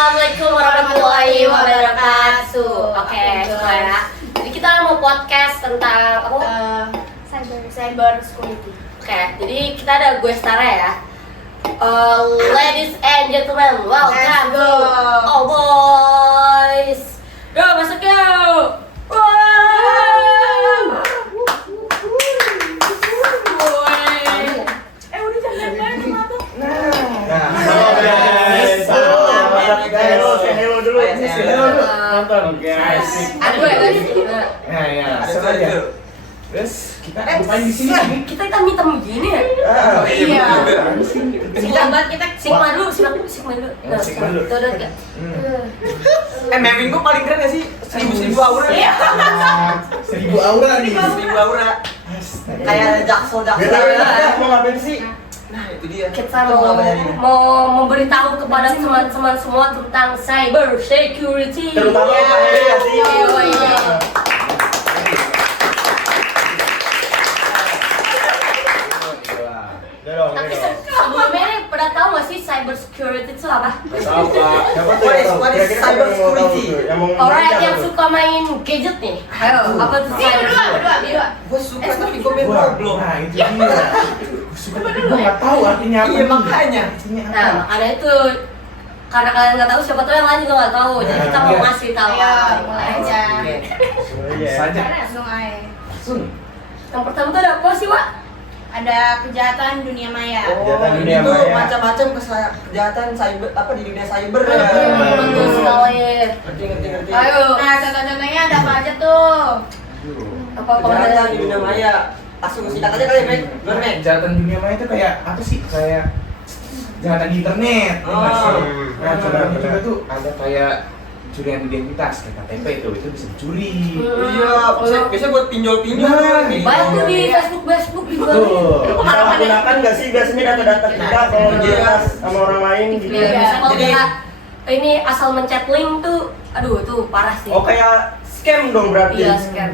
Assalamualaikum warahmatullahi wabarakatuh. Oke, semua ya. Jadi kita mau podcast tentang apa? Cyber security. Oke, jadi kita ada gue Stara ya. Ladies and gentlemen, welcome to Oh Boys. Yo, masuk yuk. Wow. Udah jangan banget mata. Halo guys, hello dulu. Nonton guys. Ada gue guys. Ya, sengaja. Terus kita ngapain di sini? Kita hitam gini ya. Iya. Kita sigma dulu. Sigma dulu. Tuh, udah enggak? Mewing gue paling keren gak sih? 1000 aura. Iya. 1000 aura nih. 1000 aura. Kayak jaksel. Mau ngapain sih? Nah, itu dia. Kita mau memberitahu kepada teman-teman semua tentang cyber security. Terutama Pak Heri ya sih. Iya. Tapi sebelumnya nih, pada tahu nggak sih cyber security itu apa? What is cyber security? Orang yang suka main gadget nih. Ayo, apa tuh cyber security? Gue suka tapi gue main goblok. Nah, itu dia. Suka tapi gue nggak tahu artinya apa. Iya, makanya. Nah, makanya itu karena kalian nggak tahu, siapa tahu yang lain juga nggak tahu. Jadi kita mau ngasih tahu. Ayo, mulai aja. Saja. Langsung aja. Langsung. Yang pertama tuh ada apa sih, Wak? Ada kejahatan dunia maya. Oh, dunia itu maya. macam-macam kejahatan cyber apa di dunia cyber ya. Betul sekali. Ngerti. Ayo. Nah, contoh-contohnya ada apa aja tuh? Apa Kejahatan di dunia maya. Langsung sikat aja kali, Mek. Gimana, Mek? Kejahatan dunia maya itu kayak apa sih? Kayak kejahatan di internet. Nah, contohnya juga tuh ada kayak curian identitas kayak KTP itu bisa dicuri. Iya, biasanya buat pinjol-pinjol Nah, nih. Banyak tuh di Facebook juga. Betul. Gunakan nggak sih biasanya data-data kita kalau jelas sama orang lain gitu? Iya, bisa kalau Jadi- kita ini asal mencet link tuh, aduh itu parah sih. Oh kayak scam dong berarti? Iya, scam.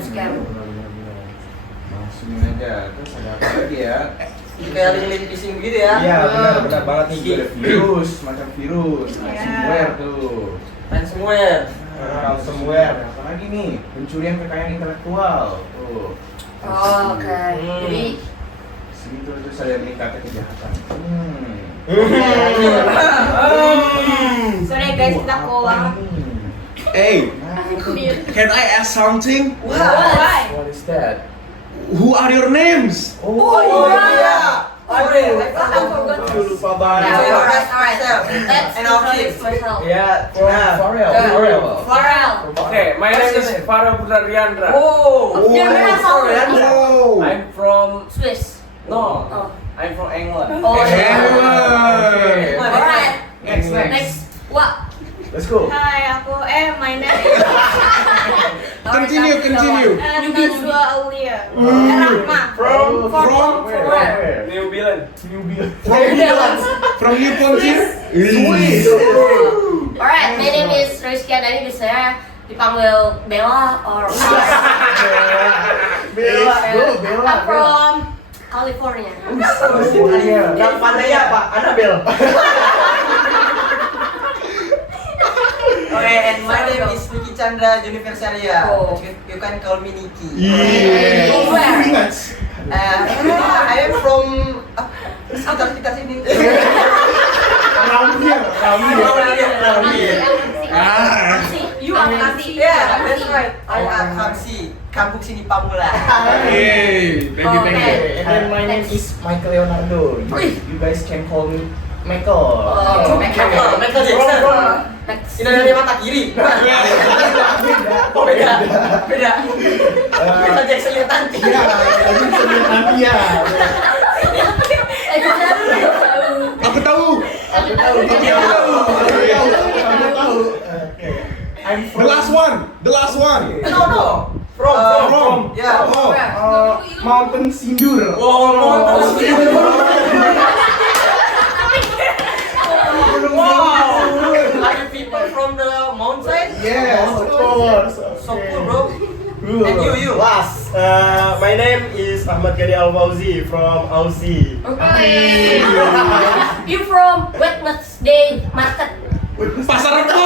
Masukin aja. Terus ada apa lagi ya? Kayak link phishing gitu ya. Iya, benar banget nih. Ada virus, macam virus, Iya. ransomware tuh. Ransomware. Ransomware. Apa lagi nih? Pencurian kekayaan intelektual. Tuh. Oh, oke. Jadi Segitu terus ada meningkatnya kejahatan. Sorry guys, kita keuangan. Hey, can I ask something? Why? What is that? Who are your names? Oh iya. I forgot. Lupa banget. Alright. Let's And our introduce kids. myself. Ya, Farel. Farel. Okay, my name is Farel Purnariandra. Oh. Dia benar sama. Oh, I'm from Swiss. no, Oh. I'm from England. Oh, iya. Hey. Alright. Next. Wak. Let's go. Hai, my name is Continue. Najwa Aulia. Rahma. From where? New Zealand. From New Pontier? Swiss. Alright, my name is Rizky Adani, biasanya dipanggil Bella or Bella. I'm from California. Yang pandainya apa? Annabel. Okay, and my name is Niki Chandra Universalia. Oh. You can call me Niki. From where? I am from sekitar sini. Ramir. You are Kasi. Yeah, that's right. I am Hamsi. Kampung sini Pamula. Hey, thank you. And then my name is Michael Leonardo. You guys can call me Michael. Michael Jackson. Next. Ini dari mata kiri. Oh beda. Michael Jackson lihat nanti. Iya. Kita dulu. Aku tahu. Aku tahu. I'm The last one. No. From. Yeah. Mountain Sindur. Wow. Are you people from the mountain? Yes, of course. So cool, bro. And you. Last, my name is Ahmad Ghani Al Fauzi from Aussie. Okay. You from Wednesday Market? Pasar Rebo.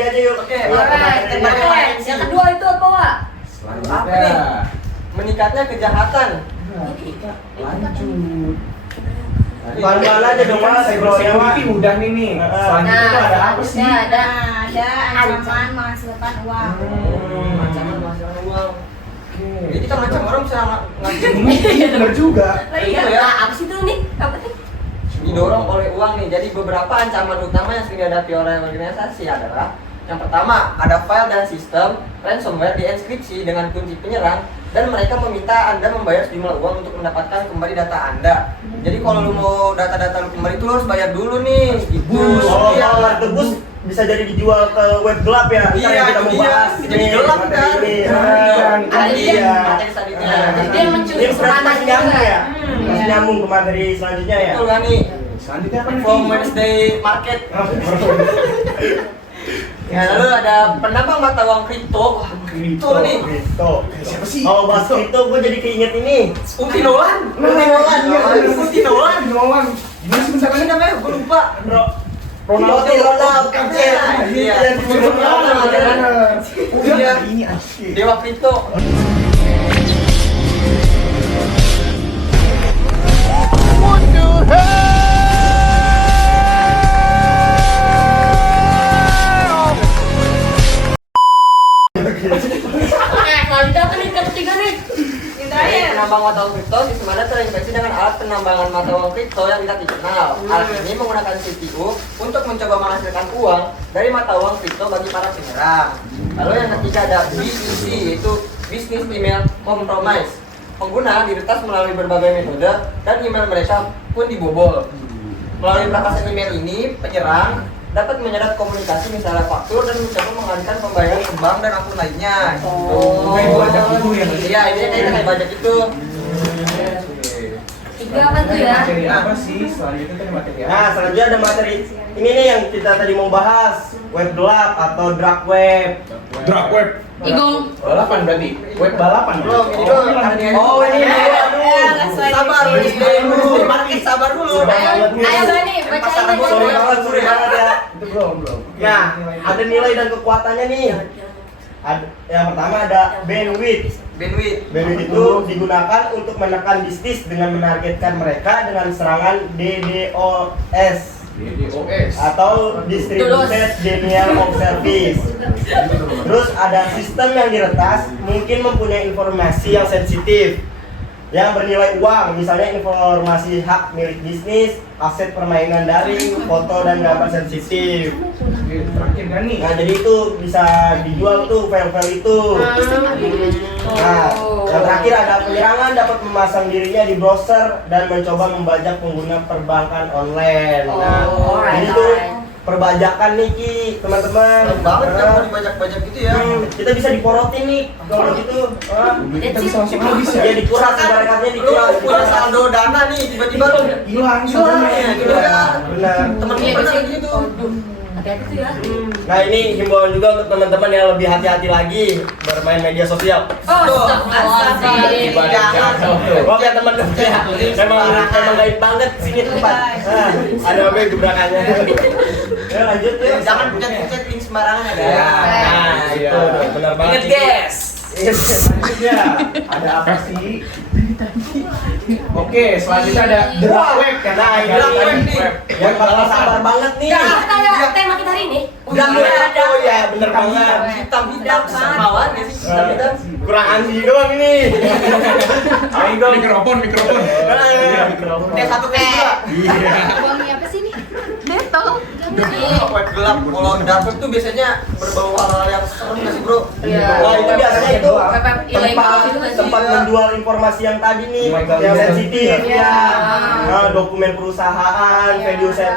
ini aja yuk. Oke, Alright, yang kedua itu apa, Wak? Apa nih? Meningkatnya kejahatan. Nah, kita lanjut. Mana aja dong mas, bro ya mas. Security udah nih. Selanjutnya tuh ada apa sih? Ada. Ada ancaman menghasilkan uang. Ancaman menghasilkan uang. Jadi kita macam orang bisa ngasih Iya benar juga. Iya ya. Nah, apa sih itu nih? Apa nih? Didorong oleh uang nih. Jadi beberapa ancaman utama yang sering dihadapi oleh organisasi adalah yang pertama, ada file dan sistem ransomware dienkripsi dengan kunci penyerang dan mereka meminta Anda membayar sejumlah uang untuk mendapatkan kembali data Anda. Jadi kalau lu mau data-data lu kembali itu harus bayar dulu nih. Gitu. Oh, Iya. kalau kartu bus bisa jadi dijual ke web gelap ya? Ntar Iya, yang kita itu mau dia. bahas. Jadi Nih, gelap materi kan. ini. Ada Iya. Materi selanjutnya. Jadi dia mencuri Ini berarti masih nyambung ya? Masih Iya. nyambung ke materi selanjutnya ya? Betul kan nih? Selanjutnya apa nih? From Wednesday Market. Ya, lalu ada penambang mata uang kripto. Wah, kripto nih. Kripto. Siapa sih? Kalau bahas kripto, gue jadi keinget ini. Uti Nolan. Uti Nolan. Uti Nolan. Nolan. Gimana sih bentar Apa sih lagi? namanya? Gue lupa. Ronaldo. Iya. Yang disuruh Ronaldo. Iya. Ini asik. Dewa kripto. Selanjutnya apa nih? Ketiga nih. Yang terakhir. Penambang mata uang kripto sistemnya terinfeksi dengan alat penambangan mata uang kripto yang tidak dikenal. Alat ini menggunakan CPU untuk mencoba menghasilkan uang dari mata uang kripto bagi para penyerang. Lalu yang ketiga ada BEC, yaitu Business Email Compromise. Pengguna diretas melalui berbagai metode dan email mereka pun dibobol. Melalui peretasan email ini, penyerang dapat menyerap komunikasi misalnya faktur dan mencoba mengalihkan pembayaran ke bank dan akun lainnya. Oh. Kayak bajak itu ya. Iya, ini kayak bajak itu. Tiga apa tuh ya? Materi apa sih? Selanjutnya tadi materi apa? Nah, selanjutnya ada materi ini nih yang kita tadi mau bahas, web gelap atau dark web. Dark web. Igong. Balapan berarti? Web balapan? Belum, ini dulu. Oh, ini Sabar, Wednesday Market, sabar dulu. Ayo Bani, bacain aja. Sorry banget ya. Itu belum. Nah, ada nilai dan kekuatannya nih. Yang pertama ada bandwidth. Bandwidth itu digunakan untuk menekan bisnis dengan menargetkan mereka dengan serangan DDoS DDoS. atau Distributed Denial of Service. Terus ada sistem yang diretas mungkin mempunyai informasi yang sensitif yang bernilai uang, misalnya informasi hak milik bisnis, aset permainan daring, foto dan gambar sensitif. Terakhir kan nih? Nah, jadi itu bisa dijual tuh file-file itu. Nah, yang terakhir ada penyerangan dapat memasang dirinya di browser dan mencoba membajak pengguna perbankan online. Nah, jadi tuh perbajakan nih Ki, teman-teman. Serem banget kan kalau dibajak-bajak gitu ya. Kita bisa diporotin nih kalau gitu. Kita bisa langsung habis ya? Ya dikuras ibaratnya Lu dikuras. punya saldo dana nih, tiba-tiba lu Hilang Iya, sebenarnya. gitu ya. Benar. Temen Iya, pernah iya. gitu. Hati-hati tuh ya. Nah, ini himbauan juga untuk teman-teman yang lebih hati-hati lagi bermain media sosial. Oh, astagfirullahaladzim. Oke teman-teman ya, memang gaib banget sini tempat. Nah, ada apa yang gebrakannya? Ya lanjut ya. Jangan pucat-pucat link sembarangan ya, guys. Ya, nah itu benar banget. Ingat, guys. Selanjutnya ada apa sih? Oke, selanjutnya ada dark web kan? Nah, ini Dark web nih. yang bakal sabar banget nih. Nah, kayak tema kita hari ini. Udah mulai ada. Oh ya, bener banget. Hitam-hitam samawan ya sih, hitam-hitam. Kurang ansi doang ini. Ayo dong. Mikrofon. Tes satu tes dua. Iya. Uangnya apa sih nih? Web gelap. Kalau dark web tuh biasanya berbau hal-hal yang serem nggak sih bro? Iya. Nah, itu biasanya itu Web ilegal gitu nggak sih? tempat menjual informasi yang tadi nih, Ilegal. yang sensitif Iya. ya. Nah, dokumen perusahaan,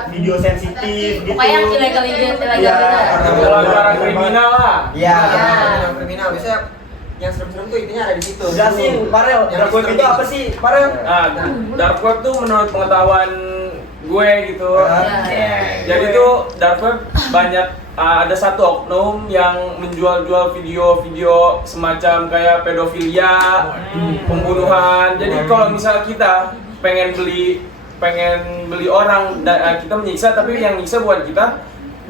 video sensitif gitu. Pokoknya yang ilegal Iya, gitu. Pelanggaran kriminal lah. Iya. Yang kriminal biasanya yang serem-serem tuh intinya ada di situ. Jelasin, Farel, Yang dark web itu misteri. apa sih, Farel? Nah, dark web tuh menurut pengetahuan gue gitu. Iya. Jadi tuh dark web banyak ada satu oknum yang menjual-jual video-video semacam kayak pedofilia, pembunuhan. Jadi kalau misal kita pengen beli orang kita menyiksa tapi yang nyiksa bukan kita,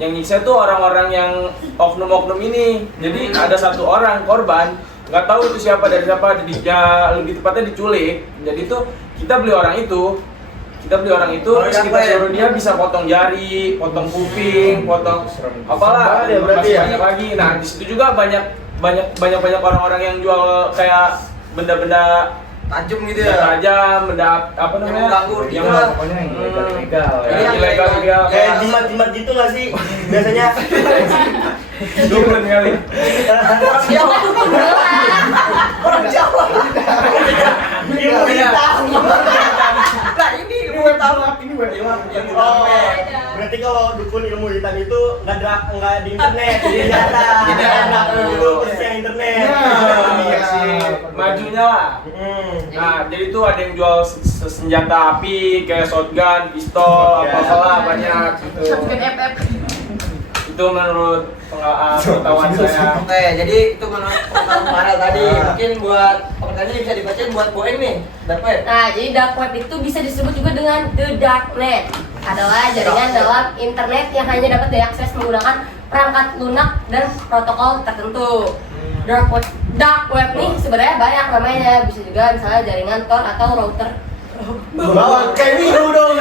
yang nyiksa tuh orang-orang yang oknum-oknum ini. Jadi ada satu orang korban, nggak tahu itu siapa dari siapa, lebih tepatnya diculik. Jadi tuh kita beli orang itu, terus kita suruh dia bisa potong jari, potong kuping, potong apalah, ya, berarti ya? banyak lagi. Nah di situ juga banyak orang-orang yang jual kayak benda-benda Tajam gitu yang ya. tajam, benda apa namanya? mengganggu yang gitu lah. Pokoknya yang ilegal ya. Iya. ilegal Kayak jimat-jimat gitu nggak sih? Biasanya. dukun kali. Orang Jawa. Orang Jawa. Ilmu hitam. Nah ini ilmu hitam. Ini buat Oh, berarti kalau dukun ilmu hitam itu nggak di internet, di nyata. Tidak. Itu persis internet. Iya. Majunya lah. Nah, jadi tuh ada yang jual senjata api kayak shotgun, pistol, apa-apalah banyak gitu. Itu menurut pengetahuan saya. Oke, jadi itu menurut pengetahuan Farel tadi. Mungkin buat pengertiannya bisa dibacain buat Boeng nih, dark web. Nah, jadi dark web itu bisa disebut juga dengan the darknet. Adalah jaringan dalam internet yang hanya dapat diakses menggunakan perangkat lunak dan protokol tertentu. Dark web nih sebenarnya banyak namanya. Bisa juga misalnya jaringan Tor atau router. Bawa kayak minggu dong.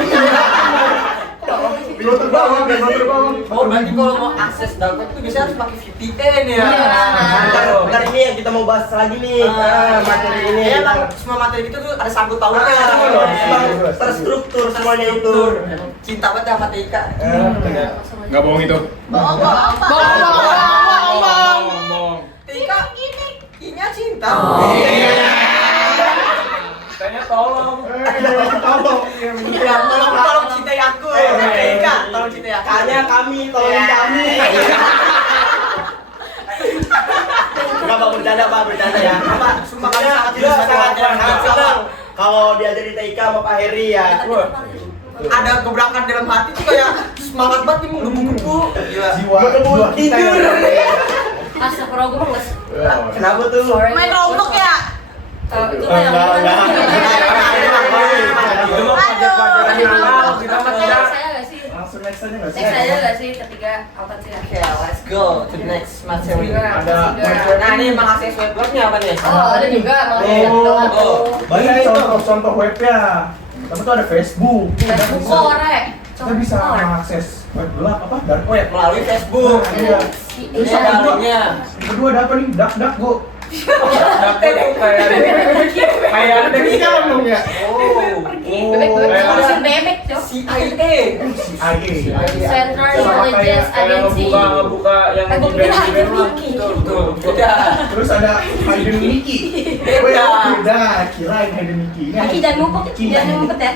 Router bawah. Oh, berarti kalau mau akses dark web itu biasanya harus pakai VPN ya. Bentar ini yang kita mau bahas lagi nih. Materi ini. Ya, kan semua materi itu tuh ada sangkut pautnya. Terstruktur semuanya itu. Cinta banget sama TK. Nggak bohong itu. Bohong. TK I-nya cinta. Tanya tolong. Ya, tolong cintai aku. TK, tolong cintai aku. Kayaknya kami, tolongin kami. Enggak Pak, bercanda ya. Apa? Sumpah kami sangat Juga sangat sangat senang kalau diajari TK sama Pak Heri ya. ada gebrakan dalam hati tuh kayak semangat banget nih menggebu-gebu. Gila. jiwa kita tidur. Astagfirullah, gue nggak. Kenapa tuh? Main Roblox ya? Itu kan yang Enggak. Itu mah pelajaran yang anak, kita mah tidak. saya nggak sih? langsung next aja nggak sih? Next aja nggak sih ketiga apa sih? Oke, let's go to the next materi. Ada Nah, ini emang akses web blognya apa nih? Oh, ada juga makanya banyak contoh webnya. Pertama tuh ada Facebook. korek. Kita bisa mengakses web gelap apa dark web. Melalui Facebook. Iya. Ini ada linknya. Kedua ada apa nih? DuckDuckGo. Kayak ada Ini kan dong ya. Oh. Bebek ngurusin bebek, Cok. CIA. CIA. Central Sama Intelligence kayak Agency. ngebuka yang Aku di kira band Mickey. Betul. Udah. Terus ada Hidden Mickey. Beda. Beda. Kirain Hidden Mickey. Ini Mickey jangan ngumpet, jangan ngumpet ya.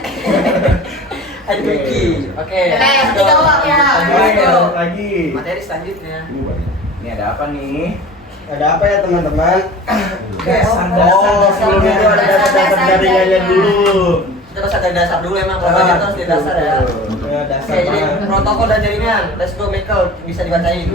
Ada Mickey. Oke. Ketiga orang ya. Let's go. Lagi. Materi selanjutnya. Ini ada apa nih? Ada apa ya teman-teman? Dasar-dasar. Sebelum itu ada dasar-dasar jaringannya dulu. Kita harus ada dasar dulu emang kalau kita harus di dasar ya. Dasar Oke, jadi banget. protokol dan jaringan. Let's go Michael, bisa dibacain.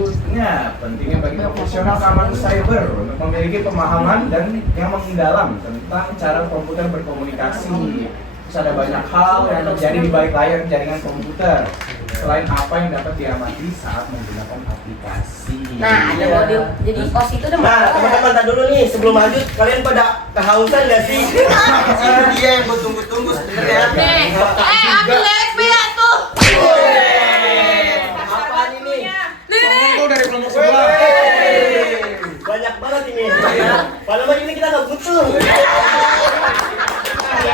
Pentingnya bagi profesional keamanan cyber untuk memiliki pemahaman dan yang mendalam tentang cara komputer berkomunikasi. Terus ada banyak hal yang terjadi di balik layar jaringan komputer. Selain apa yang dapat diamati saat menggunakan aplikasi. Nah, ada modul. Jadi OS itu udah Nah, teman-teman, tak dulu nih sebelum lanjut, kalian pada kehausan gak sih? Itu dia yang gue tunggu-tunggu sebenarnya. Nih, ambil LXP ya tuh. Apaan ini? Itu dari kelompok sebelah. Banyak banget ini. Padahal mah ini kita nggak butuh.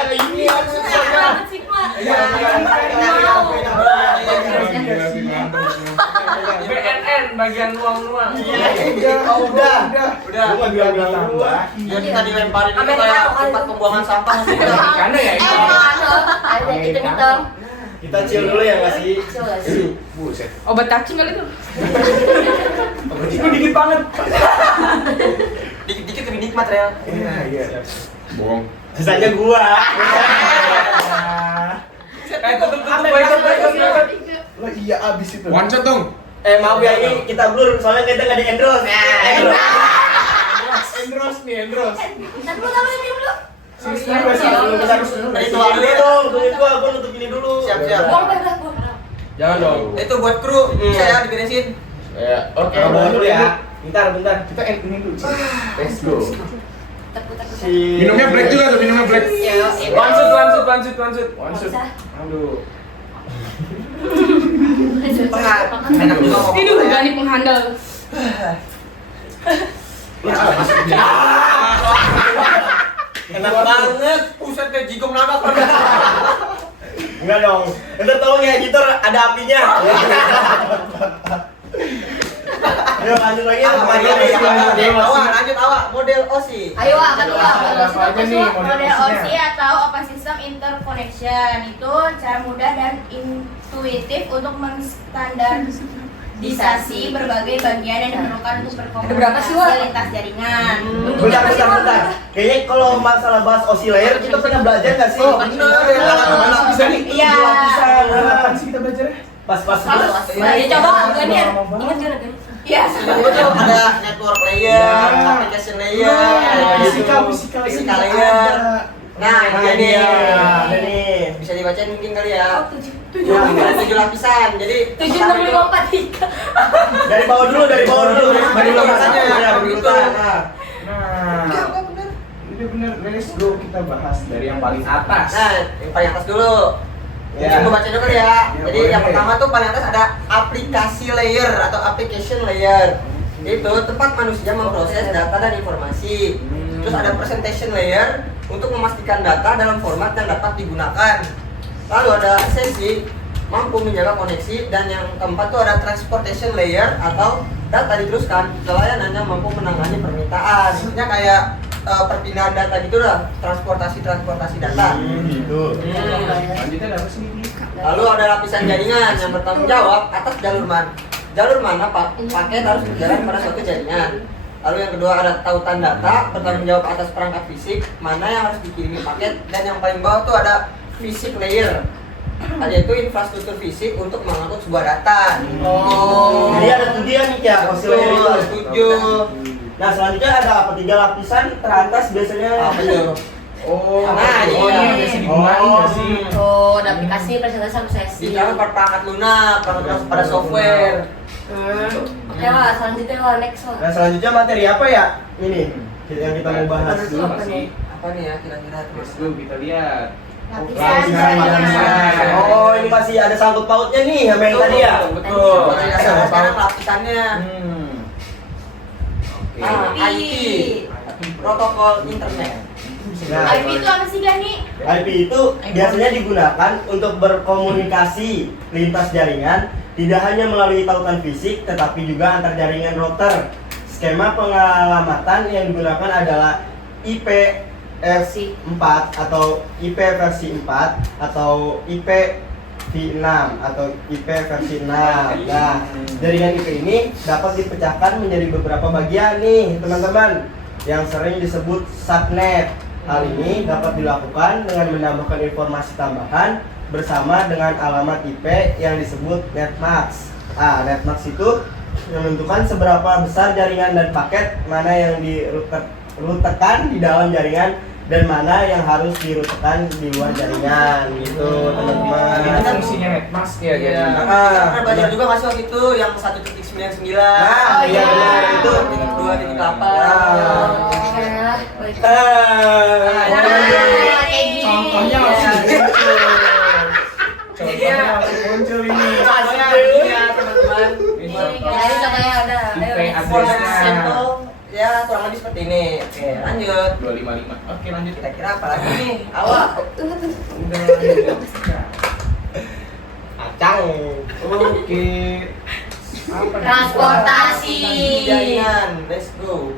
Ini harus BNN bagian nuang-nuang. Udah. Udah. Gua nggak bilang Yang kita dilemparin itu kayak tempat pembuangan sampah sih. Karena ya ini. ada hitam-hitam. Kita chill dulu ya nggak sih? Kecil nggak sih? Buset. Obat cacing kali itu. Itu dikit banget. Dikit-dikit lebih nikmat ya. Iya. Bohong. Sisanya gua. Tutup baik. Lah iya abis itu. One shot dong. Maaf ya ini kita blur soalnya kita nggak di endorse. Endros nih, Endros. Ntar dulu, diam dulu. Tadi tuang dulu dong, tunggu gua nutup ini dulu. Siap-siap. Buang, buang. Jangan dong. Itu buat kru, bisa ya diberesin. Ya, oke. Kalau bawa dulu ya. Bentar. Kita endingin dulu. Let's go. Putar-putar. Minumnya black juga tuh, minumnya black. Lanjut. Maksud. Aduh. Enak juga ngomong. Ini udah nih penghandal. Enak banget. Buset kayak jigong naga kan. Enggak dong. Entar tolong ya editor ada apinya. Yuk lanjut lagi Lanjut awak model OSI. Ayo, kedua. Apa aja nih Model OSI-nya? OSI atau Open System Interconnection itu cara mudah dan intuitif untuk menstandarisasi berbagai bagian yang diperlukan untuk Ada berapa sih, Wak? berkomunikasi lintas jaringan. Bentar. Kayaknya kalau masalah bahas OSI layer kita pernah belajar nggak sih? Oh, bener. Bisa nih. Iya. Kapan sih kita belajarnya? Pas. Ya coba enggak nih. Ingat enggak nih? Iya. Betul, ada network layer, application layer, Fisikal layer. Nah, ini ada nih. bisa dibacain mungkin kali ya. 7 Ada 7 lapisan. Jadi 76543. Dari bawah dulu. Dari urutannya, Ya, begitu. Nah, Nah, udah bener. Let's go, kita bahas dari yang paling atas. Nah, yang paling atas dulu. Ya. Coba baca dulu kali ya. Ya, Jadi boleh. yang pertama tuh paling atas ada aplikasi layer atau application layer. Itu tempat manusia memproses data dan informasi. Terus ada presentation layer untuk memastikan data dalam format yang dapat digunakan. Lalu ada sesi mampu menjaga koneksi, dan yang keempat tuh ada transportation layer atau data diteruskan ke layanan yang mampu menangani permintaan. Maksudnya kayak perpindahan data gitu lah, transportasi data. gitu. Lanjutnya ada apa sih? Lalu ada lapisan jaringan yang bertanggung jawab atas jalur mana paket harus berjalan pada suatu jaringan. Lalu yang kedua ada tautan data, bertanggung jawab atas perangkat fisik mana yang harus dikirimi paket. Dan yang paling bawah tuh ada physics layer, yaitu infrastruktur fisik untuk mengangkut sebuah data. Jadi ada 7 nih ya OSI layer itu. Betul, 7. Nah selanjutnya ada apa? 3 lapisan teratas biasanya. Apa itu? Oh, Nah, ini iya. yang biasa digunain nggak sih? Oh, ada aplikasi presentasi sama sesi. Di dalam perangkat lunak, pada software. Oke lah, selanjutnya lah, next lah. Nah selanjutnya materi apa ya? Ini yang kita mau bahas. Baru tuh apa nih? Apa nih ya kira-kira? Let's go, kita lihat. Lapisan jaringan. Oh ini masih ada sangkut pautnya nih sama yang tadi ya. Betul. Sekarang lapisannya. Oke. IP, protokol internet. Nah, IP itu apa sih Gani? IP itu biasanya digunakan untuk berkomunikasi lintas jaringan, tidak hanya melalui tautan fisik, tetapi juga antar jaringan router. Skema pengalamatan yang digunakan adalah IP versi 4 atau IP versi 4 atau IP V6 atau IP versi 6. Nah, jaringan IP ini dapat dipecahkan menjadi beberapa bagian nih, teman-teman, yang sering disebut subnet. Hal ini dapat dilakukan dengan menambahkan informasi tambahan bersama dengan alamat IP yang disebut netmask. Netmask itu menentukan seberapa besar jaringan dan paket mana yang dirutekan di dalam jaringan dan mana yang harus dirutekan di luar jaringan gitu, teman-teman. Ini fungsinya netmask ya, jadi. Kita belajar juga masih waktu itu yang 1.99. Nah, iya benar itu. 2.8. Baik. Contohnya langsung muncul. Contohnya langsung muncul ini. Contohnya begini ya teman-teman. Ini Ya, ini contohnya ada. Ayo, IP next. For address-nya. example, ya kurang lebih seperti ini. Oke, lanjut. 255. Oke, lanjut. Kira-kira apa lagi nih? Awak. Udah lanjut. Acang. Oke. Apa nih? Transportasi. Jaringan, let's go.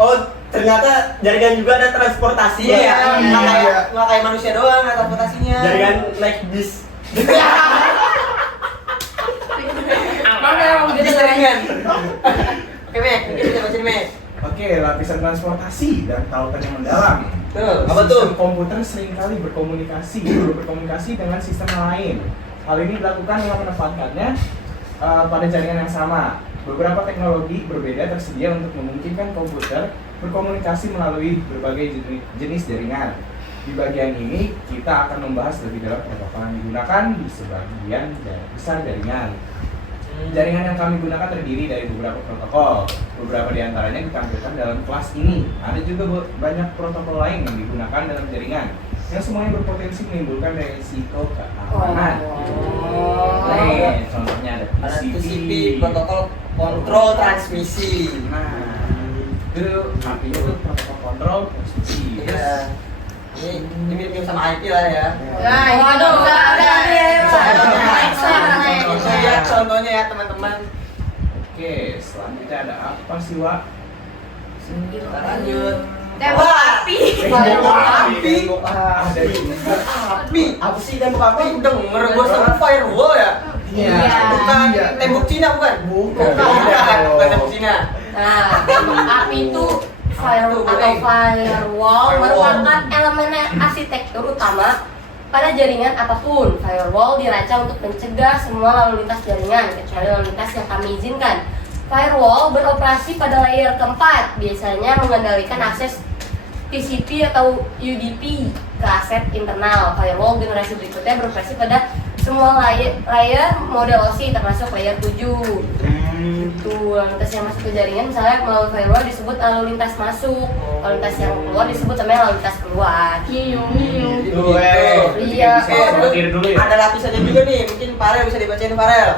Oh, ternyata jaringan juga ada transportasi Iya, ya. nggak kayak manusia doang transportasinya. Jaringan naik bis. Mana yang gitu Bis kan? jaringan. Oke, Mek, mungkin bisa baca nih, Mek. Oke, lapisan transportasi dan tautan yang mendalam. Tuh. Apa tuh? Sistem komputer seringkali berkomunikasi dengan sistem lain. Hal ini dilakukan dengan menempatkannya pada jaringan yang sama. Beberapa teknologi berbeda tersedia untuk memungkinkan komputer berkomunikasi melalui berbagai jenis jaringan. Di bagian ini kita akan membahas lebih dalam protokol yang digunakan di sebagian besar jaringan. Jaringan yang kami gunakan terdiri dari beberapa protokol. Beberapa di antaranya ditampilkan dalam kelas ini. Ada juga banyak protokol lain yang digunakan dalam jaringan yang semuanya berpotensi menimbulkan resiko keamanan. Nih, contohnya ada Ada TCP. TCP, protokol kontrol transmisi. Nah, itu artinya tuh protokol kontrol transmisi. Iya. Ini mirip sama IP lah ya. Nah, Waduh, ada. Itu ya contohnya ya teman-teman. Oke, selanjutnya ada apa sih, Wak? Kita lanjut. Tembok api. Tembok api. Ada juga. Api. Apa sih tembok api? Denger gua sama firewall ya. Iya. Bukan tembok Cina bukan? Bukan tembok Cina. Nah, tembok api itu firewall merupakan elemen arsitektur utama pada jaringan apapun. Firewall dirancang untuk mencegah semua lalu lintas jaringan kecuali lalu lintas yang kami izinkan. Firewall beroperasi pada layer keempat, biasanya mengendalikan akses TCP atau UDP ke aset internal. Firewall generasi berikutnya beroperasi pada semua layer model OSI termasuk layer 7. Itu lalu lintas yang masuk ke jaringan misalnya melalui firewall disebut lalu lintas masuk, lalu lintas yang keluar disebut namanya lalu lintas keluar. Gitu. Iya. Ada lapisannya juga nih, mungkin Farel bisa dibacain Farel.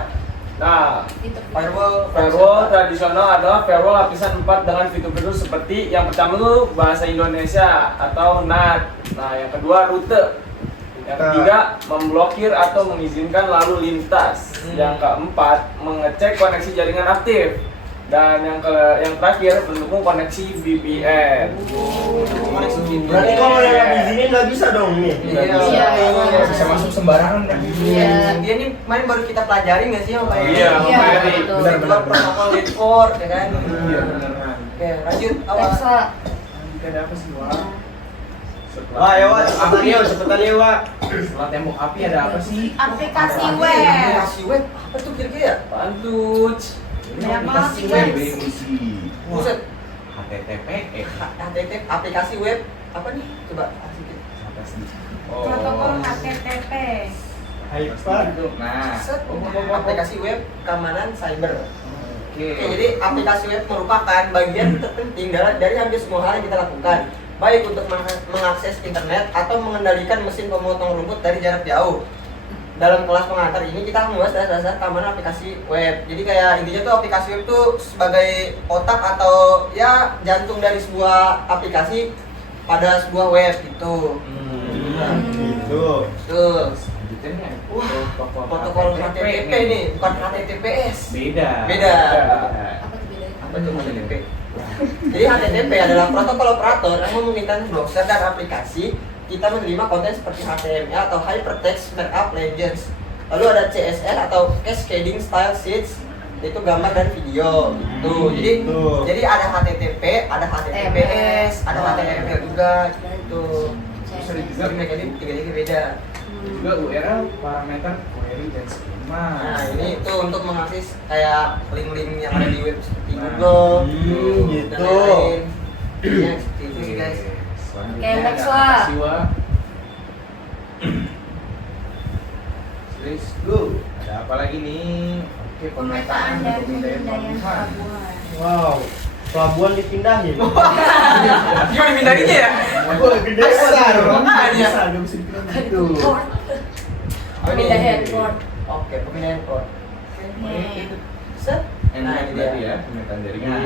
Nah, Firewall tradisional adalah firewall lapisan 4 dengan fitur-fitur seperti yang pertama itu bahasa Indonesia atau NAT. Nah, yang kedua rute. Yang ketiga memblokir atau mengizinkan lalu lintas. Yang keempat mengecek koneksi jaringan aktif. Dan yang terakhir mendukung koneksi VPN. Berarti kalau yang diizinin nggak bisa dong nih. Iya. Bisa masuk sembarangan kan? Iya. Dia nih kemarin baru kita pelajari nggak sih yang kayak Iya, betul. benar protokol network ya kan? Iya, benar. Oke, lanjut awal. Next, Wak. Selanjutnya ada apa sih, Wak? Wah, ya Wak, cepetan ya Wak. Setelah tembok api ada apa sih? Aplikasi Aplikasi web. web apa tuh kira-kira? Pantuc. Aplikasi web berisi Buset. HTTPS. HTTP aplikasi web apa nih? Coba sedikit. Protokol HTTP. Nah, Set. Aplikasi web keamanan cyber. oke. Oke, jadi aplikasi web merupakan bagian terpenting dari hampir semua hal yang kita lakukan, baik untuk mengakses internet atau mengendalikan mesin pemotong rumput dari jarak jauh. Dalam kelas pengantar ini kita membahas dasar-dasar keamanan aplikasi web. Jadi kayak intinya tuh aplikasi web tuh sebagai otak atau ya jantung dari sebuah aplikasi pada sebuah web gitu. Gitu. Tuh. Selanjutnya nih ada Protokol HTTP nih, bukan HTTPS. Beda. Beda. Apa tuh bedanya? Apa itu HTTP? Jadi HTTP adalah protokol operator yang memungkinkan browser dan aplikasi kita menerima konten seperti HTML atau Hypertext Markup Language. Lalu ada CSS atau Cascading Style Sheets, itu gambar dan video gitu. Jadi ada HTTP, ada HTTPS, ada HTML juga gitu. Bisa juga Jadi mereka ini tiga-tiga beda. juga URL, parameter, query dan skema. Nah ini itu untuk mengakses kayak link-link yang ada di web seperti Google dan gitu. lain-lain. Ya seperti itu sih guys. Selanjutnya Oke, next, ada Wak. apa sih, Wak? Let's go. Ada apa lagi nih? Oke, Pemetaan dan pemindaian pelabuhan. Wow. Pelabuhan dipindahin. Gimana dipindahinnya ya? Gede besar. Makanya. Nggak bisa dibilang gitu. Pemindahan handphone. Oke, pemindahan port. Nih. Set. Nah, ini itu tadi ya, pemetaan jaringan.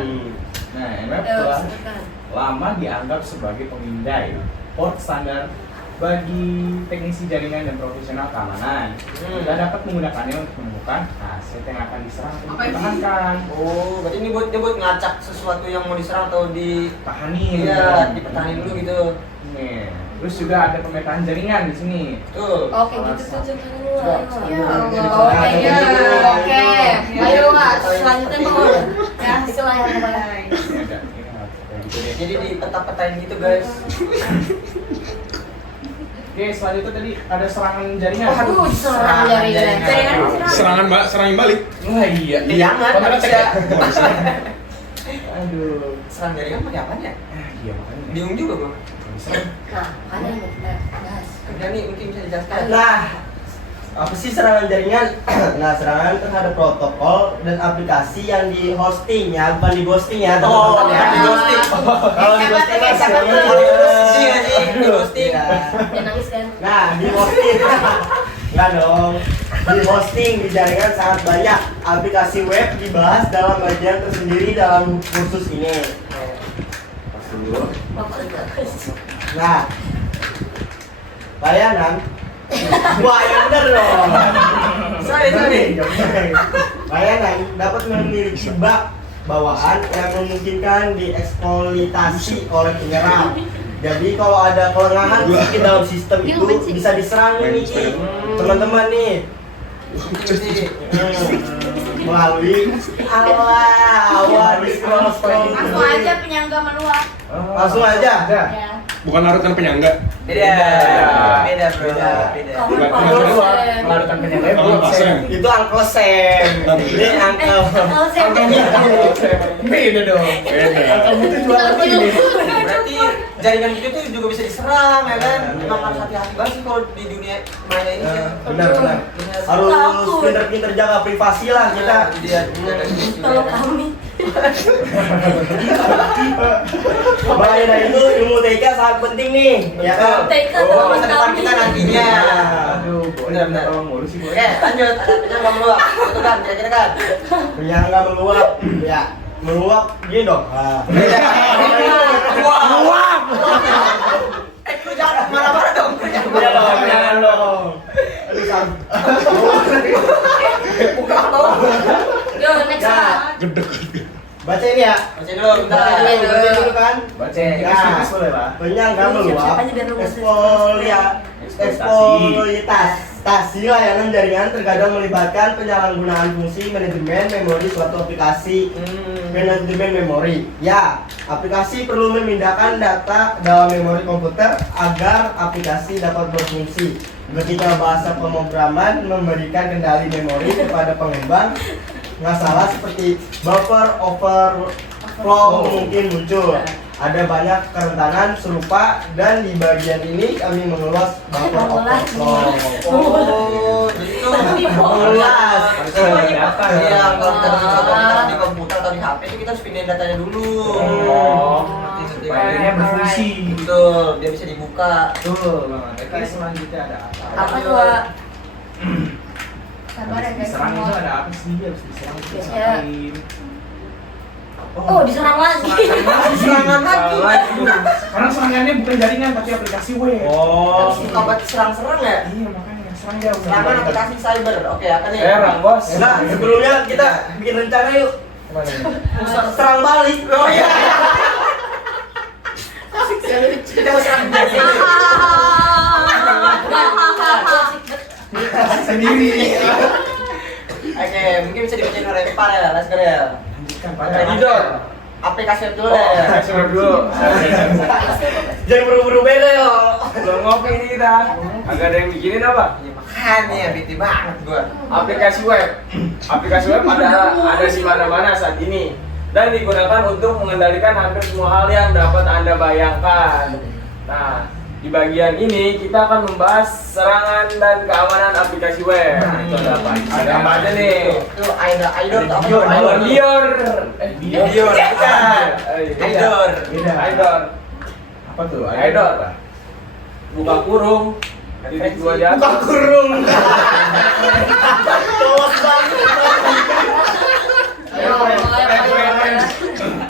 Nah, MF telah Sebutkan. lama dianggap sebagai pemindai port standar bagi teknisi jaringan dan profesional keamanan. Kita dapat menggunakannya untuk menemukan aset yang akan diserang atau dipertahankan. Oh, berarti ini buat ngacak sesuatu yang mau diserang atau Tahanin. iya, dipertahanin dulu gitu. Nih, terus juga ada pemetaan jaringan di sini. Tuh. Oke, gitu tuh contohnya. Ya Allah. Oke, Ya. oke. Ayo, Wak. Selanjutnya mau. Ya, itulah yang kebanyakan. Ini ada, ini kayak gitu deh. Jadi di peta-petain gitu guys. Oke, selanjutnya tadi ada serangan jaringan. Aduh, diserang jaringan. Jaringan diserang. Serangan mbak, serangin balik. Wah iya, Jangan, Kontra bisa. attack ya? Aduh. Serang jaringan pakai apaan ya? Iya makanya. Bingung juga gua. diserang. Nah, makanya yang kita bahas. Jadi mungkin bisa dijelaskan. Nah, apa sih serangan jaringan? Nah, serangan terhadap protokol dan aplikasi yang di hosting ya, bukan di ghosting ya, teman-teman ya. di ghosting. Kalau di ghosting kan Siapa tuh? Di ghosting. Ya. Dia nangis kan? Nah, di hosting. Enggak dong. Di hosting di jaringan sangat banyak aplikasi web dibahas dalam bagian tersendiri dalam kursus ini. Nah, layanan. Wah, yang benar dong. Sorry. Layanan dapat memiliki bug bawaan yang memungkinkan dieksploitasi oleh penyerang. Jadi kalau ada kelengahan sedikit dalam sistem itu bisa diserang nih teman-teman nih. Melalui awal di scroll Langsung aja penyangga meluap. Langsung aja. Ya. Bukan larutan penyangga. Beda bro. Melakukan penyangga Itu Uncle Sam. Ini Uncle. beda dong. Kamu tuh jual lagi nih. Berarti jaringan gitu tuh juga bisa diserang ya kan? Memang harus hati-hati banget sih kalau di dunia maya ini sih. Benar. Harus pinter-pinter jaga privasi lah kita. Tolong kami. Bahaya itu ilmu TK sangat penting nih, ya kan? TK Oh, tolong masa depan kami. kita nantinya. Aduh, Benar. tolong mulu sih gue. Oke, lanjut. Ada penyangga meluap. Itu kan, kira-kira kan? Penyangga meluap, ya meluap gini dong. Meluap. Lu jangan marah-marah dong. Iya dong, jangan dong. Aduh, Sam. Buka dong. Yo, next Ya. one. Baca ini ya. Baca dulu, bentar. Baca dulu kan. Baca, Nah, boleh lah. penyangga meluap, Siap-siap aja biar lu eksploitasi layanan jaringan terkadang melibatkan penyalahgunaan fungsi manajemen memori suatu aplikasi. Manajemen memori. Ya, aplikasi perlu memindahkan data dalam memori komputer agar aplikasi dapat berfungsi. Ketika bahasa pemrograman memberikan kendali memori kepada pengembang, masalah seperti buffer overflow mungkin muncul. Ada banyak kerentanan serupa dan di bagian ini kami mengulas buffer overflow. Oh, jadi itu Mengulas. Iya, kalau kita bicara di komputer atau di HP itu kita harus pindahin datanya dulu. Supaya dia berfungsi. Betul, dia bisa dibuka. Betul banget. Oke, selanjutnya ada apa? Apa tuh, Wak? Sabar ya guys Diserang itu semua. ada apa sih? Habis diserang terus Biasanya- ngapain? Oh, diserang lagi. Serangan lagi. Karena serangannya bukan jaringan tapi aplikasi web. Oh, Suka banget serang-serang ya? Iya makanya serang dia. Serangan aplikasi cyber. Oke, apa nih? Serang bos. nah sebelumnya kita bikin rencana yuk. Serang balik. Oh iya. Kita mau serang balik. sendiri. Oke, mungkin bisa dibacain oleh Pak ya, Let's go ya. Lanjutkan Editor. Aplikasi web dulu deh. Coba dulu. Jangan buru-buru beda yo. Belum ngopi nih kita. Agak ada yang bikinin apa? Ya, makanya bete banget gua. Aplikasi web. Aplikasi web ada di mana-mana saat ini dan digunakan untuk mengendalikan hampir semua hal yang dapat Anda bayangkan. Nah, di bagian ini kita akan membahas serangan dan keamanan aplikasi web. Itu ada apa? Ada apa aja nih? Itu Aidor atau apa? Dior. Dior. Bukan. Aidor. Beda. Aidor. Apa tuh? Aidor. Buka kurung. Titik dua di atas. Buka kurung. Tolong banget.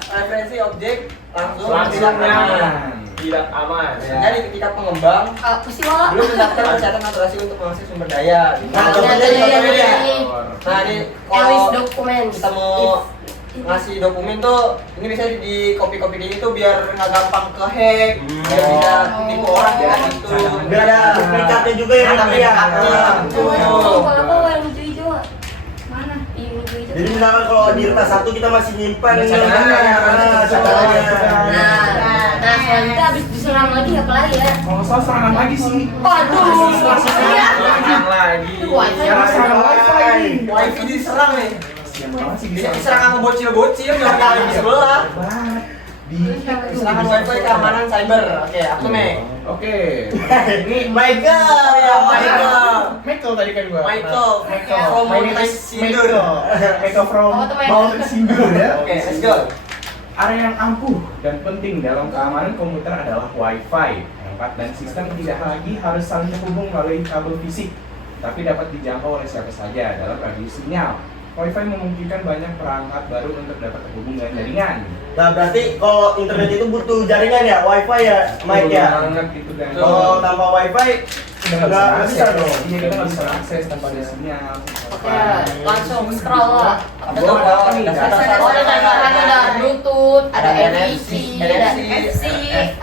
Referensi objek langsung Langsung tidak aman. nyaman. Tidak aman. Jadi ketika pengembang Apa sih, Wak? belum mendaftar persyaratan aturisasi untuk mengakses sumber daya. Nah, contohnya di contohnya dia. Nah, ini Elis kalau dokumen. kita mau ngasih dokumen tuh, ini bisa di copy-copy gini tuh biar nggak gampang ke hack, biar bisa nipu orang kan gitu. Biar ada duplikatnya juga ya Ada nanti ya. duplikatnya. Apa yang hijau-hijau, Wak? Mana? Yang hijau-hijau. Jadi misalkan kalau di kertas satu kita masih nyimpan Ada ini cadangannya. cadangannya. Nah, selanjutnya habis diserang lagi apa lagi ya? Kalau salah serangan lagi sih. Waduh, Serangan lagi. Wifi. Sekarang serangan wifi. Wifi diserang nih. Sian banget sih Bisa bisa. diserang sama bocil-bocil yang ada di sebelah. Banget. Serangan wifi keamanan cyber. Oke, aku Mek. Oke. Ini Michael ya, Michael tadi kan gua. Michael. Michael. From My name is Mountain Sindur. Michael from Oh, teman. Mountain Sindur ya. Oke, let's go. Area yang ampuh dan penting dalam keamanan komputer adalah Wi-Fi. Yang keempat, dan sistem tidak lagi harus saling terhubung melalui kabel fisik, tapi dapat dijangkau oleh siapa saja dalam radius sinyal. Wi-Fi memungkinkan banyak perangkat baru untuk dapat terhubung dengan jaringan. Nah berarti kalau internet itu butuh jaringan ya, wifi ya, Mike ya. Banget gitu dan Kalau tanpa wifi udah nggak nggak bisa bisa akses dong. Iya, kita nggak bisa akses tanpa ada sinyal. Oke, langsung scroll lah. Betul, Apa nih? Oh, ada Bluetooth, ada NFC, ada NFC,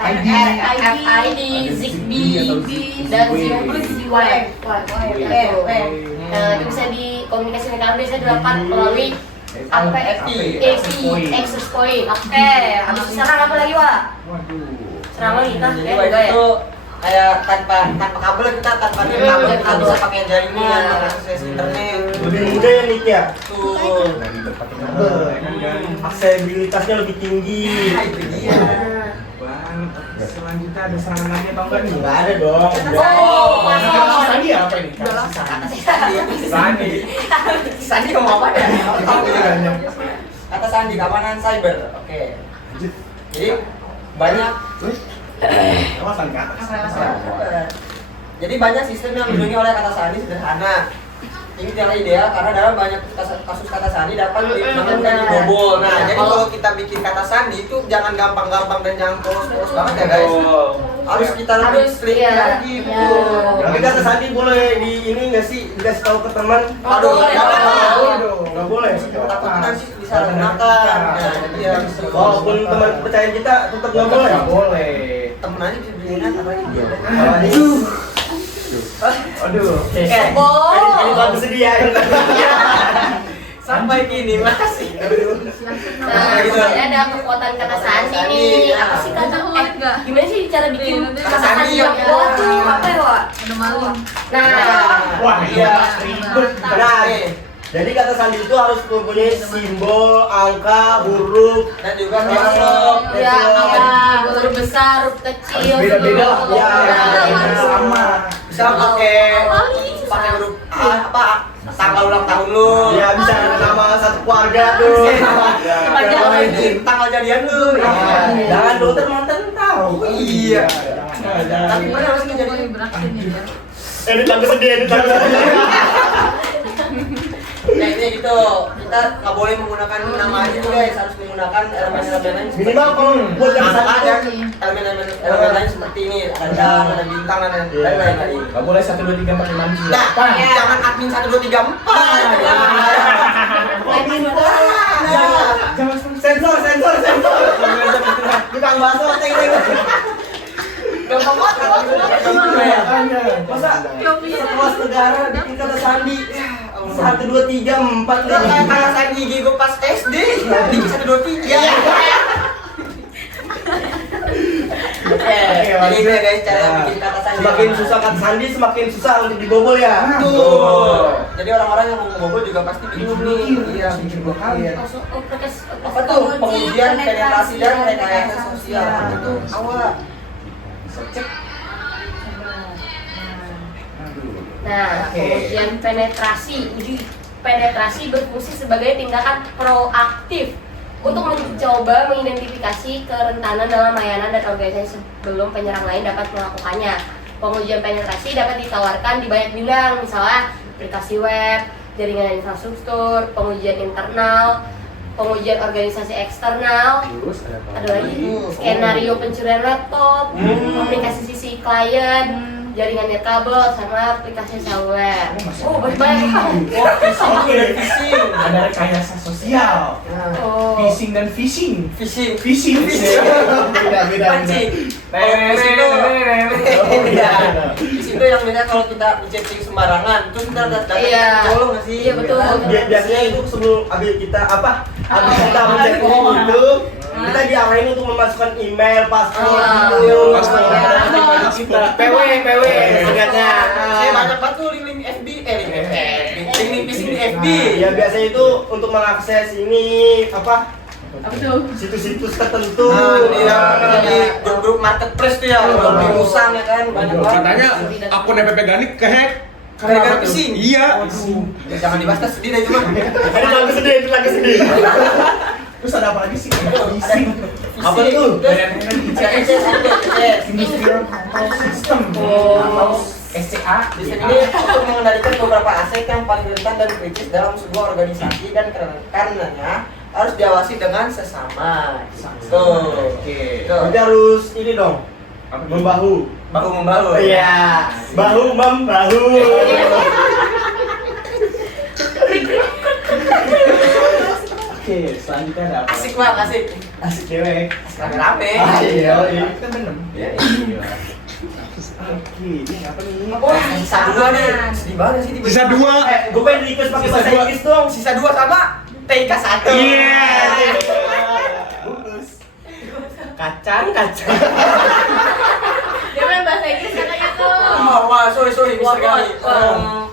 RFID, Zigbee, dan Wi-Fi. Nah, itu bisa dikomunikasikan biasanya dilakukan melalui access point. Oke, habis serang apa lagi, Wak? Waduh. Serang lagi kan? Jadi Ya, wifi juga ya. itu kayak tanpa kabel kita tanpa kabel kita bisa pakai jaringan akses internet. Lebih mudah ya Nick ya. Tuh. Dari berbagai kabel, ya kan, dan Aksesibilitasnya lebih tinggi. Itu dia. Banget. Selanjutnya ada serangan lagi atau enggak nih? Nggak ada dong. Oh, Kata Sandi apa ini? Sandi. Sandi ngomong apa ya? Kata Sandi keamanan cyber. Oke. Jadi banyak Awasan ke atas. Jadi banyak sistem yang dilindungi oleh kata sandi sederhana. Ini tidak ideal karena dalam banyak kasus kata sandi dapat mudah dibobol. Nah, jadi kalau kita bikin kata sandi itu jangan gampang-gampang dan jangan polos-polos banget ya guys. Harus kita lebih klik lagi gitu. Tapi kata Sandi boleh di ini nggak sih dikasih tahu ke teman? Aduh, Nggak boleh. takut nanti bisa gunakan. Nah, jadi harus Walaupun teman percaya kita tetap nggak boleh. Nggak boleh. temen aja bisa beliin apa lagi dia. Aduh. Ini bagus dia. Sampai kini masih. Nah, misalnya ada kekuatan kata sandi nih. Apa sih kata gimana sih cara bikin kata sandi yang kuat tuh? Apa ya, Wak? Udah malu. Nah, Wah, iya ribet. Nah, jadi kata sandi itu harus mempunyai simbol, angka, huruf, Dan juga kelompok. ya, huruf besar, huruf kecil, Beda-beda lah. Ya, Sama. Bisa pakai huruf apa? Tanggal ulang tahun lu. ya bisa nama satu keluarga tuh. Tanggal ini tanggal jadian lu. Jangan dokter mantan tahu. Iya. Jangan. Tapi benar harus jadi. Edit lagu sedih, edit lagu sedih. Ya ini gitu. Kita nggak boleh menggunakan nama aja tuh guys. Harus menggunakan elemen-elemen lain. Minimal kalau buat yang Ada satu elemen lain seperti ini. Ada jam, ada bintang, ada lain-lain lagi. Nggak boleh 1, 2, 3, 4, 5, 6, 7. Nah, jangan admin 1, 2, 3, 4. sensor. Tukang bakso Gampang banget kalau gimana ya? Masa sekelas negara bikin kata sandi 1, 2, 3, 4 Udah kayak kata sandi gue pas SD. Bikin 1, 2, 3. Jadi itu ya guys cara bikin kata sandi. Semakin susah kata sandi, semakin susah untuk dibobol ya. Tuh. Jadi orang-orang yang mau ngebobol juga pasti bingung nih. Iya, Pikir 2 kali. Apa tuh? Pengujian penetrasi dan rekayasa sosial. Apa tuh? Awal. Cek. Nah, pengujian penetrasi. Uji penetrasi berfungsi sebagai tindakan proaktif untuk mencoba mengidentifikasi kerentanan dalam layanan dan organisasi sebelum penyerang lain dapat melakukannya. Pengujian penetrasi dapat ditawarkan di banyak bidang, misalnya aplikasi web, jaringan infrastruktur, pengujian internal, pengujian organisasi eksternal, Terus ada lagi skenario pencurian laptop, aplikasi sisi klien, jaringan nirkabel, sama aplikasi software. Oh, banyak Phishing. ada rekayasa sosial. Oh. Phishing dan phishing. Phishing. Phishing. Beda. Pancing. Di situ yang biasanya kalau kita chatting sembarangan, terus kita datang Iya. tolong nggak sih? Iya, betul. Biasanya itu sebelum habis kita mencari itu kita diarahin untuk memasukkan email, password, gitu. PW, ingatnya. Saya banyak banget tuh link FB, link phishing di FB. Ya biasanya itu untuk mengakses ini apa Apa tuh? situs-situs tertentu. Nah, dia jadi grup marketplace tuh ya, grup musang ya kan, banyak banget. Katanya akun FPP Ganik kehack. Gara-gara phishing? Iya. Ya, jangan dibahas, kan sedih deh cuma. Itu lagi sedih, itu lagi sedih. Terus ada apa lagi sih? Phishing. Apa tuh? Industrial Control System atau SCA. Sistem ini untuk mengendalikan beberapa aset yang paling rentan dan kritis dalam sebuah organisasi dan karenanya harus diawasi dengan sesama. Tuh. Oke. Tuh. Berarti harus ini dong. Membahu. Bahu membahu. Iya. Bahu membahu. Oke, selanjutnya ada apa? Asik banget, asik. Asik cewek. Rame-rame. Ah, iya. Kan bener. Iya. Oke, ini apa nih? Oh, sisa 2 nih. Sedih banget sih tiba-tiba. Sisa 2. Gue pengen request pakai Sisa bahasa dua. Inggris dong. Sisa 2 sama TK 1. Iya. Bagus. Kacang. Dia main bahasa Inggris katanya tuh. Wah, sorry, Mr. Gali.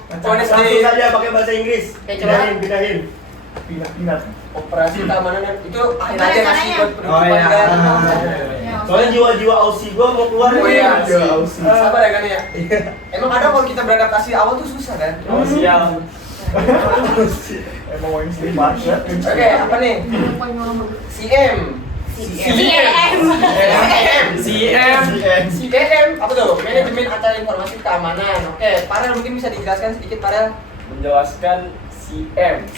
Langsung saja pakai bahasa Inggris. Oke, coba. Pindahin. Pindah. Operasi keamanan itu akhir aja Gimana ngasih caranya? buat Oh penutupan iya. kan. Soalnya jiwa-jiwa Aussie gue mau keluar Oh nih. iya, Jiwa Aussie. sabar ya kan ya. Emang kadang kalau kita beradaptasi awal tuh susah kan. Oh sial. Emang mau yang sering banget. Oke, apa nih? CM. CM apa tuh? Manajemen Acara Informasi Keamanan. Oke, Farel mungkin bisa dijelaskan sedikit Farel. Menjelaskan CM,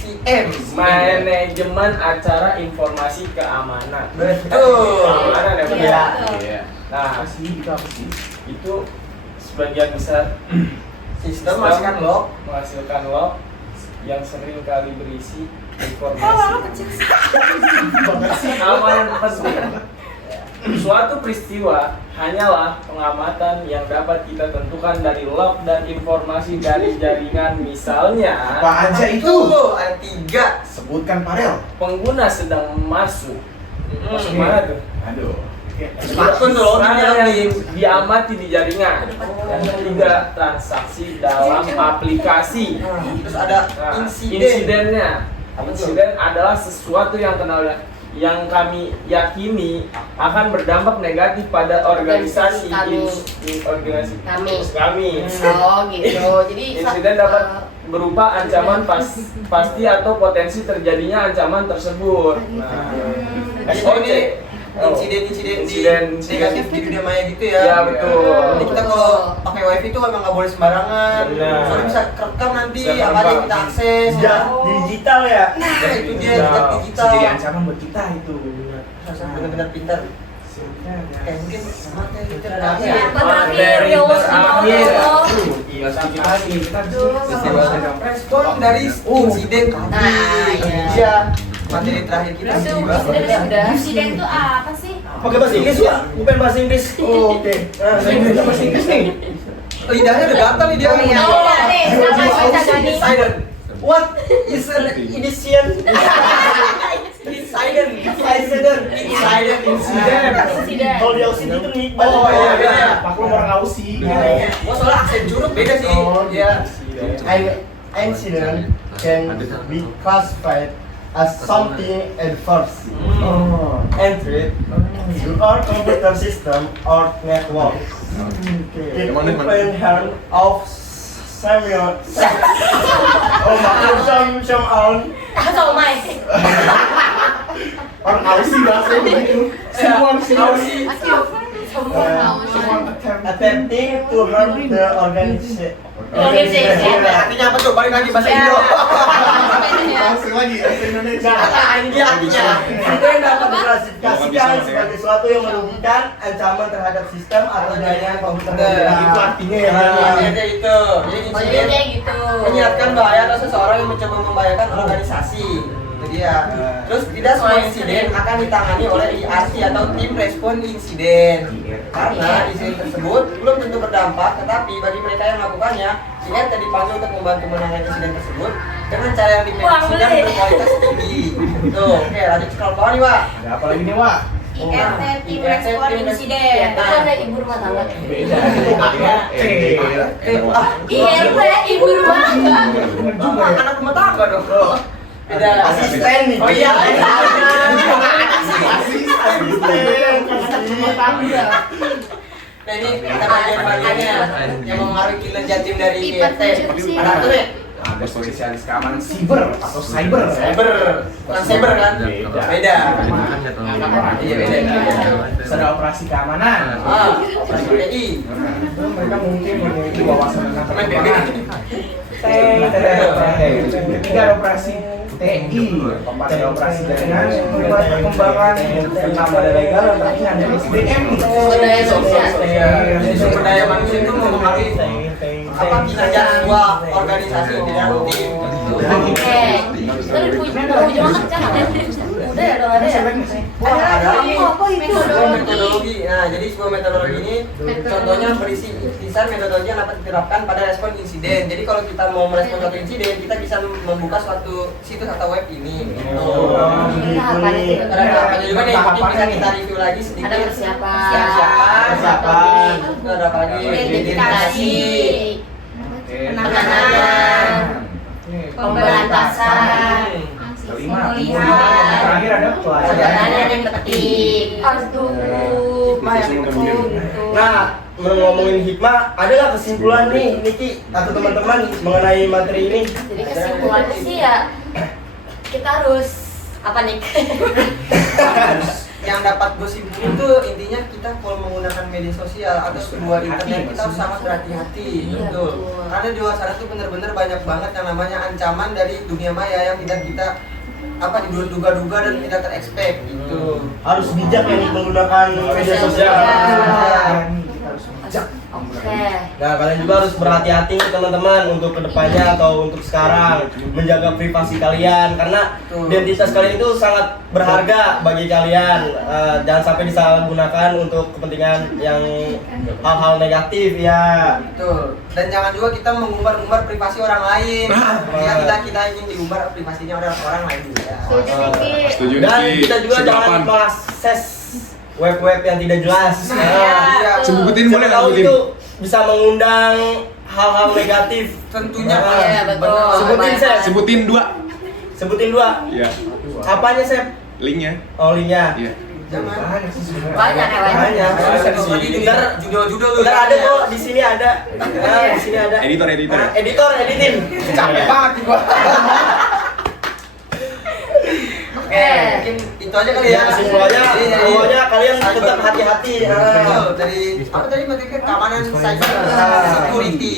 manajemen acara informasi keamanan. Betul. Keamanan ya, betul. Iya. Iya. Nah, Apa sih? Itu apa sih? itu sebagian besar Sistem menghasilkan log. menghasilkan log yang sering kali berisi informasi keamanan penting. Suatu peristiwa hanyalah pengamatan yang dapat kita tentukan dari log dan informasi dari jaringan. Misalnya, Apa aja itu? Tuh, ada 3. Sebutkan Farel. pengguna sedang masuk. Masuk Oke. mana tuh? Aduh. Smartphone tuh Mana login yang diamati di jaringan. Yang ketiga, transaksi dalam aplikasi. Terus ada Nah, insiden. insidennya. Apa tuh? Insiden adalah sesuatu yang kami yakini akan berdampak negatif pada organisasi Kami. organisasi Kami. kami. Oh gitu. Jadi Insiden dapat berupa ancaman pasti atau potensi terjadinya ancaman tersebut. Nah, Oh, ini insiden negatif di dunia maya gitu ya. Ya, betul. Jadi kita kalau pakai wifi itu emang nggak boleh sembarangan. Benar. Soalnya bisa kerekam nanti Bisa apa aja yang kerekam. kita akses. Jejak digital ya. Nah itu dia jejak Digital. digital. Jadi ancaman buat kita itu. Harus benar-benar pintar. Kayak mungkin smart ya gitu. Iya, Terakhir. terakhir ya wos di bawah. Iya, sakit hati. Respon dari insiden tadi. Nah, iya. Iya. Materi terakhir kita Itu sih, insidennya sudah. Insiden tuh apa sih? Pakai bahasa Inggris ya? Gue pengen bahasa Inggris. Oh, oke. Nah, Saya bisa bahasa Inggris nih. Lidahnya udah gatal nih dia. Oh, iya. Oh, udah nih, siapa kita Dani? Insiden. What is an Inisian. insiden? Insiden. Insiden. Kalau di Aussie itu nih. Oh, iya, beda. Maklum orang Aussie. Gua soalnya aksen Curug beda sih. Oh, Iya. Incident can be classified as something adverse Oh. entered to our computer system or network. It open hand of Samuel. Oh, maklum some on. Somai. Orang Aussie bahasa begitu. Semua Aussie. semua attempting to harm the organization. Organization. Artinya apa tuh? Balik lagi bahasa Indo. Langsung lagi bahasa Indonesia. Nah, ini dia artinya. Itu yang dapat diklasifikasikan sebagai sesuatu yang merugikan, ancaman terhadap sistem atau jaringan komputer. Nah, Itu artinya ya. Artinya itu. Jadi Oh, jadi insiden kayak gitu. menyiapkan bahaya atau seseorang yang mencoba membahayakan organisasi. Itu dia. Terus tidak semua insiden akan ditangani oleh IRC atau tim respon insiden. Karena insiden tersebut belum tentu berdampak, tetapi bagi mereka yang melakukannya, IRT dipanggil untuk membantu menangani insiden tersebut dengan cara yang diprediksi dan berkualitas tinggi. Tuh, oke, lanjut scroll bawah nih, Wak. Ada apa lagi nih, Wak? IRT tim respon insiden. Itu ada ibu rumah tangga. Beda. IRT ibu rumah tangga. Anak rumah tangga dong. Beda. Asisten nih. Oh iya. Nah ini kita bagian-bagiannya yang mempengaruhi kinerja tim dari GT. Ada tuh deh. Ada spesialis keamanan siber atau cyber. Cyber, bukan cyber kan? Beda. Iya beda. Terus ada operasi keamanan. Operasi PI. Mereka mungkin memiliki wawasan tentang Main penerbangan. Ketiga ada operasi TI, keempat ada operasi jaringan, kelima perkembangan, keenam ada legal, dan terakhir ada SDM. Sumber daya sosial. Sumber daya manusia itu mempengaruhi apa kinerja sebuah organisasi tidak tim. Oke. Terus ujung kan udah ya dong ada ya. Ada Apa itu? sebuah metodologi. Nah, jadi sebuah metodologi ini contohnya berisi ikhtisar metodologi yang dapat diterapkan pada respon insiden. Jadi kalau kita mau merespon suatu insiden, kita bisa membuka suatu situs atau web ini. Gitu. Apa nih? Ada apa juga nih? Mungkin bisa kita review lagi sedikit. Ada persiapan. Persiapan. Ada apa lagi? Identifikasi. Penanganan. Pemberantasan. Kelima, Pemulihan. terakhir ada Pelajaran pelajaran. yang penting. Aduh. Hikmah yang penting. Nah, ngomongin hikmah, ada nggak kesimpulan nih, Niki atau teman-teman mengenai materi ini? Jadi kesimpulannya sih ya kita harus apa nih? Yang dapat gue simpulin itu intinya kita kalau menggunakan media sosial atau sebuah internet kita harus sangat berhati-hati, Iya, betul. betul. Karena di luar sana tuh bener-bener banyak banget yang namanya ancaman dari dunia maya yang tidak kita apa diduga-duga dan tidak terekspek gitu. Harus bijak ya nih menggunakan media sosial. Harus bijak. Oke. Nah, kalian juga harus berhati-hati nih teman-teman untuk kedepannya atau untuk sekarang menjaga privasi kalian karena identitas kalian itu sangat berharga bagi kalian. Jangan sampai disalahgunakan untuk kepentingan yang hal-hal negatif ya. Betul. Dan jangan juga kita mengumbar-umbar privasi orang lain. Ya kita ingin diumbar privasinya orang lain juga. Setuju Niki. Setuju Dan nih. kita juga jangan mengakses web-web yang tidak jelas. Iya. Sebutin boleh nggak Tahu sebutin? itu bisa mengundang hal-hal negatif. Tentunya Iya, betul. Sebutin Sep. Sebutin 2. Sebutin 2. Iya. Apanya Sep? Linknya. Oh, linknya. Iya. jangan. Banyak ya, Banyak. Ntar judul-judul lu. Ntar ada kok di sini ada. Nah, di sini ada. Editor. Nah, editor editin. Capek banget nih gua. Oke, mungkin itu aja kali ya. Kesimpulannya, pokoknya kalian tetap hati-hati. Betul, dari apa tadi materi keamanan cyber security.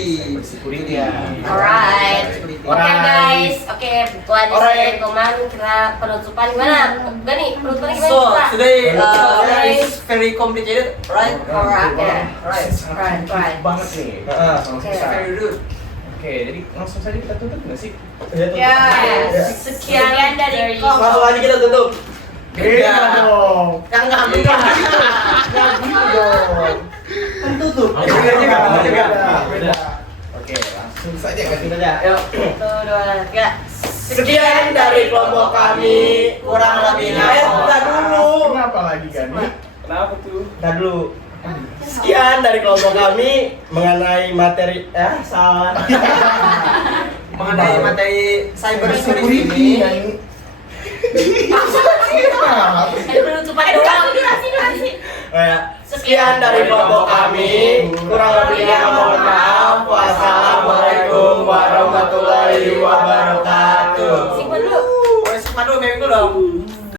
Alright. Oke guys, oke itu aja sih kemarin kira penutupan gimana? Gani, penutupan gimana? So, Kak? today Today is very complicated, right? Alright, ya. Right. Right. banget nih. Oke. Very good. Oke, jadi langsung saja kita tutup nggak sih? Ya. Sekian dari Langsung aja kita tutup. Beda dong. Enggak Nggak gitu dong. Kan tutup. Beda. Oke, langsung saja ganti saja. Yuk. 1, 2, 3. Sekian dari kelompok kami, kurang lebihnya. Entar dulu. Kenapa lagi Gani? Kenapa tuh? Entar dulu. Sekian dari kelompok kami mengenai materi salah. Mengenai materi cyber security ini. Penutupan doang. Durasi. Sekian dari kelompok kami, kurang lebihnya mohon maaf. Wassalamualaikum warahmatullahi wabarakatuh. Simpan dulu. Simpan dulu, dong.